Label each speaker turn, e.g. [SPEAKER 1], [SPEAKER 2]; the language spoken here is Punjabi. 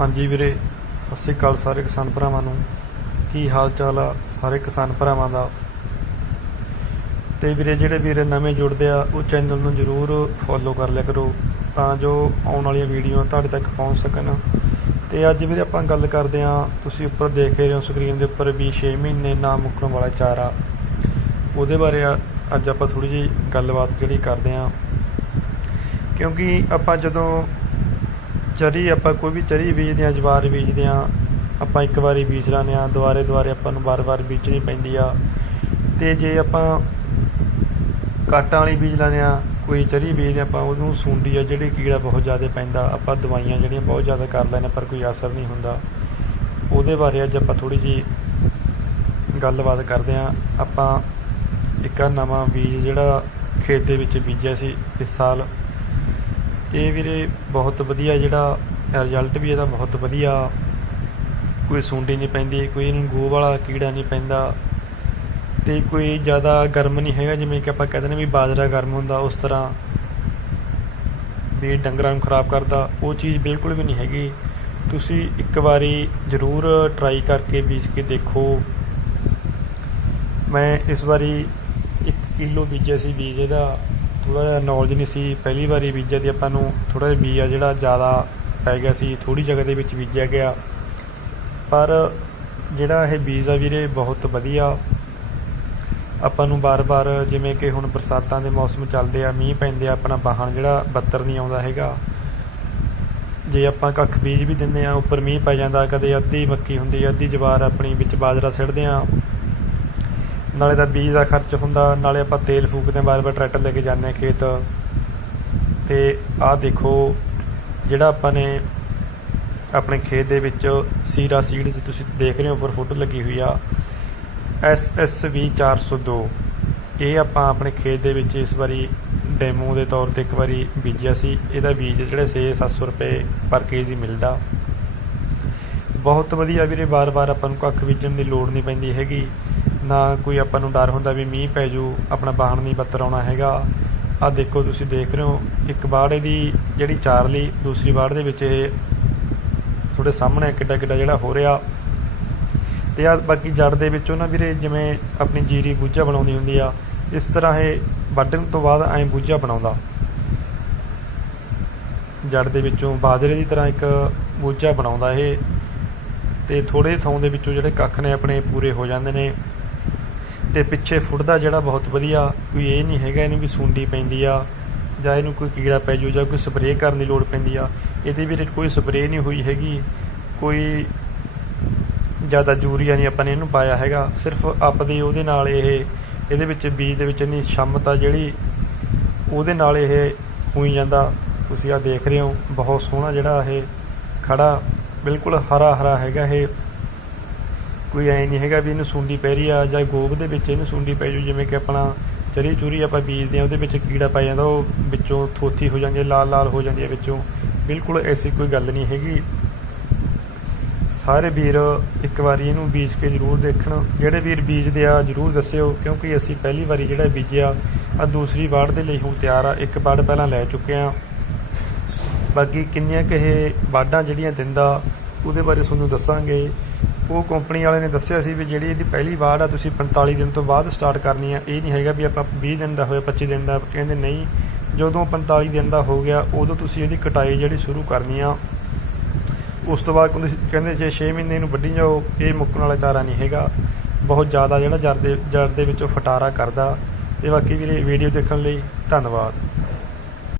[SPEAKER 1] ਹਾਂਜੀ ਵੀਰੇ, ਸਤਿ ਸ਼੍ਰੀ ਅਕਾਲ ਸਾਰੇ ਕਿਸਾਨ ਭਰਾਵਾਂ ਨੂੰ। ਕੀ ਹਾਲ ਚਾਲ ਆ ਸਾਰੇ ਕਿਸਾਨ ਭਰਾਵਾਂ ਦਾ? ਤੇ ਵੀਰੇ, ਜਿਹੜੇ ਵੀਰੇ ਨਵੇਂ ਜੁੜਦੇ ਆ, ਉਹ ਚੈਨਲ ਨੂੰ ਜਰੂਰ ਫੋਲੋ ਕਰ ਲਿਆ ਕਰੋ, ਤਾਂ ਜੋ ਆਉਣ ਵਾਲੀਆਂ ਵੀਡੀਓ ਤੁਹਾਡੇ ਤੱਕ ਪਹੁੰਚ ਸਕਣ। ਤੇ ਅੱਜ ਵੀਰੇ, ਆਪਾਂ ਗੱਲ ਕਰਦੇ ਆ ਤੁਸੀਂ ਉੱਪਰ ਦੇਖ ਰਹੇ ਹੋ ਸਕਰੀਨ ਦੇ ਉੱਪਰ ਵੀ 6 ਮਹੀਨੇ ਨਾ ਮੁੱਕਣ ਵਾਲਾ ਚਾਰਾ। ਉਹਦੇ ਬਾਰੇ ਅੱਜ ਆਪਾਂ ਥੋੜੀ ਜਿਹੀ ਗੱਲਬਾਤ ਜਿਹੜੀ ਕਰਦੇ ਆ ਕਿਉਂਕਿ ਆਪਾਂ ਜਦੋਂ ਚਰੀ ਆਪਾਂ ਕੋਈ ਵੀ ਚਰੀ ਬੀਜਦੇ ਆ ਜਵਾਰ ਬੀਜਦੇ ਆ ਆਪਾਂ ਇੱਕ ਵਾਰੀ ਬੀਜ ਲੈਂਦੇ ਆ ਦੁਬਾਰੇ ਦੁਬਾਰੇ ਆਪਾਂ ਨੂੰ ਵਾਰ-ਵਾਰ ਬੀਜਣੀ ਪੈਂਦੀ ਆ। ਤੇ ਜੇ ਆਪਾਂ ਕਾਟਾਂ ਵਾਲੀ ਬੀਜ ਲੈਂਦੇ ਆ ਕੋਈ ਚਰੀ ਬੀਜਦੇ ਆਪਾਂ ਉਹਨੂੰ ਸੁੰਡੀ ਆ, ਜਿਹੜੀ ਕੀੜਾ ਬਹੁਤ ਜ਼ਿਆਦਾ ਪੈਂਦਾ, ਆਪਾਂ ਦਵਾਈਆਂ ਜਿਹੜੀਆਂ ਬਹੁਤ ਜ਼ਿਆਦਾ ਕਰ ਲੈਂਦੇ ਪਰ ਕੋਈ ਅਸਰ ਨਹੀਂ ਹੁੰਦਾ। ਉਹਦੇ ਬਾਰੇ ਅੱਜ ਆਪਾਂ ਥੋੜੀ ਜੀ ਗੱਲਬਾਤ ਕਰਦੇ ਆ ਆਪਾਂ ਇੱਕ ਨਵਾਂ ਬੀਜ ਜਿਹੜਾ ਖੇਤ ਦੇ ਵਿੱਚ ਬੀਜਿਆ ਸੀ, ਇਸ ਸਾਲ ਇਹ ਵੀਰੇ ਬਹੁਤ ਵਧੀਆ ਜਿਹੜਾ ਰਿਜ਼ਲਟ ਵੀ ਇਹਦਾ ਬਹੁਤ ਵਧੀਆ। ਕੋਈ ਸੁੰਡੀ ਨਹੀਂ ਪੈਂਦੀ, ਕੋਈ ਇਹਨੂੰ ਗੋ ਵਾਲਾ ਕੀੜਾ ਨਹੀਂ ਪੈਂਦਾ। ਤੇ ਕੋਈ ਜ਼ਿਆਦਾ ਗਰਮ ਨਹੀਂ ਹੈਗਾ, ਜਿਵੇਂ ਕਿ ਆਪਾਂ ਕਹਿੰਦੇ ਨੇ ਵੀ ਬਾਜਰਾ ਗਰਮ ਹੁੰਦਾ ਉਸ ਤਰ੍ਹਾਂ। ਵੀ ਡੰਗਰਾਂ ਨੂੰ ਖਰਾਬ ਕਰਦਾ, ਉਹ ਚੀਜ਼ ਬਿਲਕੁਲ ਵੀ ਨਹੀਂ ਹੈਗੀ। ਤੁਸੀਂ ਇੱਕ ਵਾਰੀ ਜ਼ਰੂਰ ਟਰਾਈ ਕਰਕੇ ਬੀਜ ਕੇ ਦੇਖੋ। ਮੈਂ ਇਸ ਵਾਰੀ 1 ਕਿਲੋ ਬੀਜਿਆ ਸੀ ਬੀਜ ਇਹਦਾ। ਥੋੜਾ ਜਿਹਾ ਨੌਲੇਜ ਨਹੀਂ ਸੀ। ਪਹਿਲੀ ਵਾਰੀ ਬੀਜਿਆ ਤੇ ਆਪਾਂ ਨੂੰ। ਥੋੜਾ ਜਿਹਾ ਬੀਜ ਆ ਜਿਹੜਾ ਜ਼ਿਆਦਾ ਪੈ ਗਿਆ ਸੀ। ਥੋੜੀ ਜਗ੍ਹਾ ਦੇ ਵਿੱਚ ਬੀਜਿਆ ਗਿਆ। ਪਰ ਜਿਹੜਾ ਇਹ ਬੀਜ ਆ ਵੀਰੇ, ਬਹੁਤ ਵਧੀਆ। ਆਪਾਂ ਨੂੰ ਬਾਰ-ਬਾਰ ਜਿਵੇਂ ਕਿ ਹੁਣ ਬਰਸਾਤਾਂ ਦੇ ਮੌਸਮ ਚੱਲਦੇ ਆ, ਮੀਂਹ ਪੈਂਦੇ ਆ, ਆਪਣਾ ਬਾਹਣ ਜਿਹੜਾ ਬੱਤਰ ਨਹੀਂ ਆਉਂਦਾ ਹੈਗਾ। ਜੇ ਆਪਾਂ ਕੱਖ ਬੀਜ ਵੀ ਦਿੰਦੇ ਆ, ਉੱਪਰ ਮੀਂਹ ਪੈ ਜਾਂਦਾ, ਕਦੇ ਅੱਧੀ ਮੱਕੀ ਹੁੰਦੀ ਆ ਅੱਧੀ ਜਵਾਰ ਆਪਣੀ ਵਿੱਚ ਬਾਜਰਾ ਸਿੱਟਦੇ ਆ। ਨਾਲੇ ਤਾਂ ਬੀਜ ਦਾ ਖਰਚ ਹੁੰਦਾ, ਨਾਲੇ ਆਪਾਂ ਤੇਲ ਫੂਕਦੇ ਹਾਂ ਬਾਰ-ਬਾਰ ਟਰੈਕਟਰ ਲੈ ਕੇ ਜਾਂਦੇ ਹਾਂ ਖੇਤ। ਤੇ ਆਹ ਦੇਖੋ, ਜਿਹੜਾ ਆਪਾਂ ਨੇ ਆਪਣੇ ਖੇਤ ਦੇ ਵਿੱਚ ਸੀਰਾ ਸੀਡ ਦੀ ਤੁਸੀਂ ਦੇਖ ਰਹੇ ਹੋ, ਉੱਪਰ ਫੋਟੋ ਲੱਗੀ ਹੋਈ ਆ। SSV 402 ਇਹ ਆਪਾਂ ਆਪਣੇ ਖੇਤ ਦੇ ਵਿੱਚ ਇਸ ਵਾਰੀ ਡੈਮੋ ਦੇ ਤੌਰ ਤੇ ਇੱਕ ਵਾਰੀ ਬੀਜਿਆ ਸੀ। ਇਹਦਾ ਬੀਜ ਜਿਹੜਾ 6-700 ਰੁਪਏ ਪਰ ਕੇਜੀ ਮਿਲਦਾ। ਬਹੁਤ ਵਧੀਆ ਵੀਰੇ ਬਾਰ-ਬਾਰ ਆਪਾਂ ਨੂੰ ਕੱਖ ਬੀਜਣ ਦੀ ਲੋੜ ਨਹੀਂ ਪੈਂਦੀ ਹੈਗੀ। ਨਾ ਕੋਈ ਆਪਾਂ ਨੂੰ ਡਰ ਹੁੰਦਾ ਵੀ ਮੀਂਹ ਪੈ ਜੂ, ਆਪਣਾ ਬਾਹਣ ਨਹੀਂ ਬੱਤਰ ਆਉਣਾ ਹੈਗਾ। ਆ ਦੇਖੋ, ਤੁਸੀਂ ਦੇਖ ਰਹੇ ਹੋ, ਇੱਕ ਬਾੜ ਇਹਦੀ ਜਿਹੜੀ ਚਾਰ ਲਈ ਦੂਸਰੀ ਬਾੜ ਦੇ ਵਿੱਚ ਇਹ ਤੁਹਾਡੇ ਸਾਹਮਣੇ ਕਿੱਡਾ ਕਿੱਡਾ ਜਿਹੜਾ ਹੋ ਰਿਹਾ। ਤੇ ਆ ਬਾਕੀ ਜੜ ਦੇ ਵਿੱਚੋਂ ਨਾ ਵੀਰੇ ਜਿਵੇਂ ਆਪਣੀ ਜੀਰੀ ਬੂਝਾ ਬਣਾਉਂਦੀ ਹੁੰਦੀ ਆ, ਇਸ ਤਰ੍ਹਾਂ ਇਹ ਵੱਢਣ ਤੋਂ ਬਾਅਦ ਐਂ ਬੂਝਾ ਬਣਾਉਂਦਾ। ਜੜ ਦੇ ਵਿੱਚੋਂ ਬਾਜਰੇ ਦੀ ਤਰ੍ਹਾਂ ਇੱਕ ਬੂਝਾ ਬਣਾਉਂਦਾ ਇਹ। ਤੇ ਥੋੜੇ ਥਾਂ ਦੇ ਵਿੱਚੋਂ ਜਿਹੜੇ ਕੱਖ ਨੇ ਆਪਣੇ ਪੂਰੇ ਹੋ ਜਾਂਦੇ ਨੇ। ਤੇ ਪਿੱਛੇ ਫੁੱਟਦਾ ਜਿਹੜਾ ਬਹੁਤ ਵਧੀਆ, ਕੋਈ ਇਹ ਨਹੀਂ ਹੈਗਾ ਇਹਨੂੰ ਵੀ ਸੁੰਡੀ ਪੈਂਦੀ ਆ, ਜਾਂ ਇਹਨੂੰ ਕੋਈ ਕੀੜਾ ਪੈ ਜੂ, ਜਾਂ ਕੋਈ ਸਪਰੇਅ ਕਰਨ ਦੀ ਲੋੜ ਪੈਂਦੀ ਆ। ਇਹਦੇ ਵਿੱਚ ਕੋਈ ਸਪਰੇਅ ਨਹੀਂ ਹੋਈ ਹੈਗੀ, ਕੋਈ ਜ਼ਿਆਦਾ ਯੂਰੀਆ ਨਹੀਂ ਆਪਾਂ ਨੇ ਇਹਨੂੰ ਪਾਇਆ ਹੈਗਾ। ਸਿਰਫ ਆਪਦੀ ਉਹਦੇ ਨਾਲ ਇਹ, ਇਹਦੇ ਵਿੱਚ ਬੀਜ ਦੇ ਵਿੱਚ ਇੰਨੀ ਛਮਤਾ ਜਿਹੜੀ ਉਹਦੇ ਨਾਲ ਇਹ ਹੋਈ ਜਾਂਦਾ। ਤੁਸੀਂ ਆ ਦੇਖ ਰਹੇ ਹੋ, ਬਹੁਤ ਸੋਹਣਾ ਜਿਹੜਾ ਇਹ ਖੜਾ, ਬਿਲਕੁਲ ਹਰਾ ਹਰਾ ਹੈਗਾ ਇਹ। ਕੋਈ ਐ ਨਹੀਂ ਹੈਗਾ ਵੀ ਇਹਨੂੰ ਸੁੰਡੀ ਪੈ ਰਹੀ ਆ ਜਾਂ ਗੋਭ ਦੇ ਵਿੱਚ ਇਹਨੂੰ ਸੁੰਡੀ ਪੈ ਜੂ, ਜਿਵੇਂ ਕਿ ਆਪਣਾ ਚਰੀ ਚੂਰੀ ਆਪਾਂ ਬੀਜਦੇ ਆ, ਉਹਦੇ ਵਿੱਚ ਕੀੜਾ ਪੈ ਜਾਂਦਾ, ਉਹ ਵਿੱਚੋਂ ਥੋਥੀ ਹੋ ਜਾਂਦੀ ਹੈ, ਲਾਲ ਲਾਲ ਹੋ ਜਾਂਦੀ ਹੈ ਵਿੱਚੋਂ। ਬਿਲਕੁਲ ਐਸੀ ਕੋਈ ਗੱਲ ਨਹੀਂ ਹੈਗੀ। ਸਾਰੇ ਵੀਰ ਇੱਕ ਵਾਰੀ ਇਹਨੂੰ ਬੀਜ ਕੇ ਜ਼ਰੂਰ ਦੇਖਣ। ਜਿਹੜੇ ਵੀਰ ਬੀਜਦੇ ਆ, ਜ਼ਰੂਰ ਦੱਸਿਓ, ਕਿਉਂਕਿ ਅਸੀਂ ਪਹਿਲੀ ਵਾਰੀ ਜਿਹੜਾ ਬੀਜਿਆ ਆ ਦੂਸਰੀ ਵਾੜ ਦੇ ਲਈ ਹੁਣ ਤਿਆਰ ਆ, ਇੱਕ ਵਾੜ ਪਹਿਲਾਂ ਲੈ ਚੁੱਕੇ ਆ। ਬਾਕੀ ਕਿੰਨੀਆਂ ਕਿ ਇਹ ਵਾਢਾਂ ਜਿਹੜੀਆਂ ਦਿੰਦਾ, ਉਹਦੇ ਬਾਰੇ ਤੁਹਾਨੂੰ ਦੱਸਾਂਗੇ। ਉਹ ਕੰਪਨੀ ਵਾਲੇ ਨੇ ਦੱਸਿਆ ਸੀ ਵੀ ਜਿਹੜੀ ਇਹਦੀ ਪਹਿਲੀ ਵਾੜ ਆ, ਤੁਸੀਂ 45 ਦਿਨ ਤੋਂ ਬਾਅਦ ਸਟਾਰਟ ਕਰਨੀ ਆ, ਇਹ ਨਹੀਂ ਹੈਗਾ ਵੀ ਆਪਾਂ 20 ਦਿਨ ਦਾ ਹੋਇਆ 25 ਦਿਨ ਦਾ, ਕਹਿੰਦੇ ਨਹੀਂ। ਜਦੋਂ 45 ਦਿਨ ਦਾ ਹੋ ਗਿਆ, ਉਦੋਂ ਤੁਸੀਂ ਇਹਦੀ ਕਟਾਈ ਜਿਹੜੀ ਸ਼ੁਰੂ ਕਰਨੀ ਆ। ਉਸ ਤੋਂ ਬਾਅਦ ਕਹਿੰਦੇ ਕਹਿੰਦੇ ਜੇ 6 ਮਹੀਨੇ ਨੂੰ ਵੱਢੀ ਜਾਓ, ਇਹ ਮੁੱਕਣ ਵਾਲਾ ਚਾਰਾ ਨਹੀਂ ਹੈਗਾ। ਬਹੁਤ ਜ਼ਿਆਦਾ ਜਿਹੜਾ ਜੜ ਦੇ ਜੜ ਦੇ ਵਿੱਚੋਂ ਫਟਾਰਾ ਕਰਦਾ। ਤੇ ਬਾਕੀ ਵੀਰੇ ਵੀਡੀਓ ਦੇਖਣ ਲਈ ਧੰਨਵਾਦ।